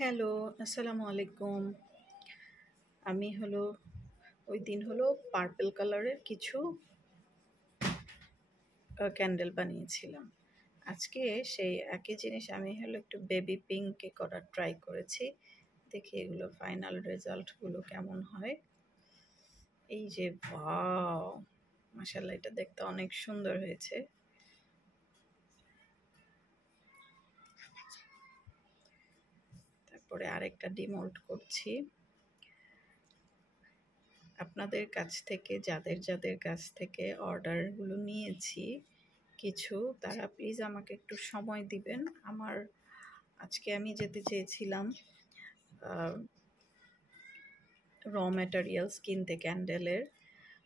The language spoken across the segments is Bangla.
হ্যালো, আসসালামু আলাইকুম। আমি ওই দিন পার্পল কালারের কিছু ক্যান্ডেল বানিয়েছিলাম। আজকে সেই একই জিনিস আমি একটু বেবি পিঙ্কে করার ট্রাই করেছি। দেখি এগুলো ফাইনাল রেজাল্টগুলো কেমন হয়। এই যে ওয়াও! মাশাআল্লাহ, এটা দেখতে অনেক সুন্দর হয়েছে। তারপরে আরেকটা ডিমোল্ড করছি। আপনাদের কাছ থেকে যাদের কাছ থেকে অর্ডারগুলো নিয়েছি কিছু, তারা প্লিজ আমাকে একটু সময় দিবেন। আজকে আমি যেতে চেয়েছিলাম র ম্যাটেরিয়ালস কিনতে ক্যান্ডেলের।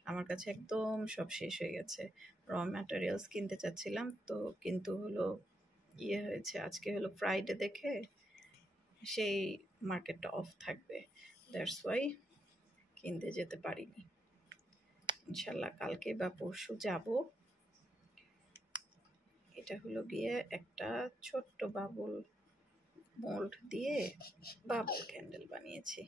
আমার কাছে একদম সব শেষ হয়ে গেছে। র ম্যাটেরিয়ালস কিনতে চাচ্ছিলাম তো, কিন্তু হয়েছে আজকে ফ্রাইডে দেখে সেই মার্কেটটা অফ থাকবে, দ্যাটস ওয়াই কিনতে যেতে পারিনি। ইনশাল্লাহ কালকে বা পরশু যাব। এটা গিয়ে একটা ছোট্ট বাবুল মোল্ড দিয়ে বাবুল ক্যান্ডেল বানিয়েছি।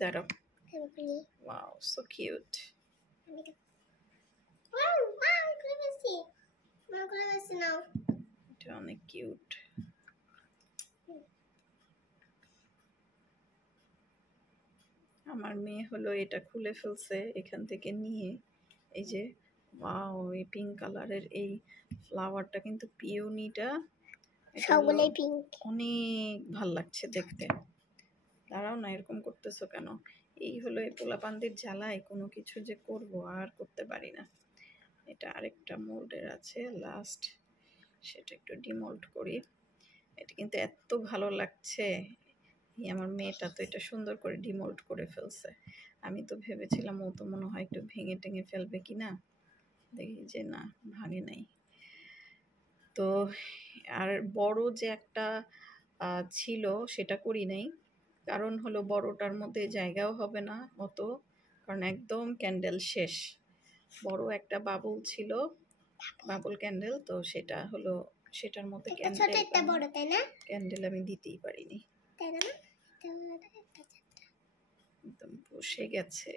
দাঁড়াও। Wow, so cute. এটা অনেক কিউট। আমার মেয়ে এটা খুলে ফেলছে এখান থেকে নিয়ে। এই যে ওয়াও, এই পিঙ্ক কালারের এই ফ্লাওয়ারটা কিন্তু পিওনিটা সবগুলোই পিঙ্ক, অনেক ভাল লাগছে দেখতে। দাঁড়াও না, এরকম করতেছো কেন? এই এই পোলাপানদের জ্বালায় কোনো কিছু যে করব আর করতে পারি না। এটা আরেকটা মোল্ডের আছে লাস্ট, সেটা একটু ডিমোল্ড করি। এটা কিন্তু এত ভালো লাগছে। আমার মেয়েটা তো এটা সুন্দর করে ডিমোল্ড করে ফেলছে। আমি তো ভেবেছিলাম ও তো মনে হয় একটু ভেঙে টেঙে ফেলবে কি না, দেখি যে না, ভাঙে নাই। তো আর বড় যে একটা ছিল সেটা করি নাই, কারণ বড়টার মধ্যে জায়গাও হবে না অত, কারণ একদম ক্যান্ডেল শেষ। বড় একটা বাবুল ছিল, বাবুল ক্যান্ডেল, তো সেটার মধ্যে ক্যান্ডেল আমি দিতেই পারিনি, একদম বসে গেছে।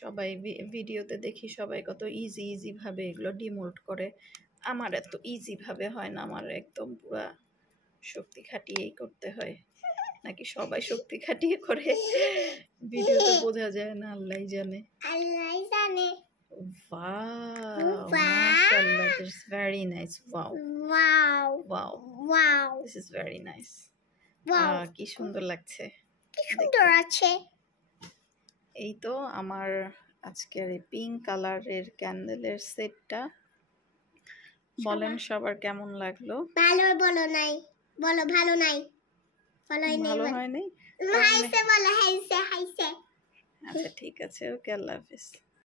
সবাই ভিডিওতে দেখি সবাই কত ইজি ভাবে এগুলো ডিমোল্ড করে। আমার এত ইজি ভাবে হয় না, আমার একদম পুরা শক্তি খাটিয়েই করতে হয়। নাকি সবাই শক্তি খাটিয়ে করে ভিডিওতে বোঝা যায় না, আল্লাহই জানে। Wow, mashallah, this is very nice. Wow. This is very nice. কি সুন্দর লাগছে। কি সুন্দর আছে। এই তো আমার আজকের এই পিঙ্ক কালারের ক্যান্ডেলের সেটটা। বলেন সবার কেমন লাগলো? ভালো বলো নাই, বলো ভালো নাই, ভালো হয় নাই। হাইছে বলো, হাইছে। আচ্ছা ঠিক আছে, ওকে, আল্লাহ হাফেজ।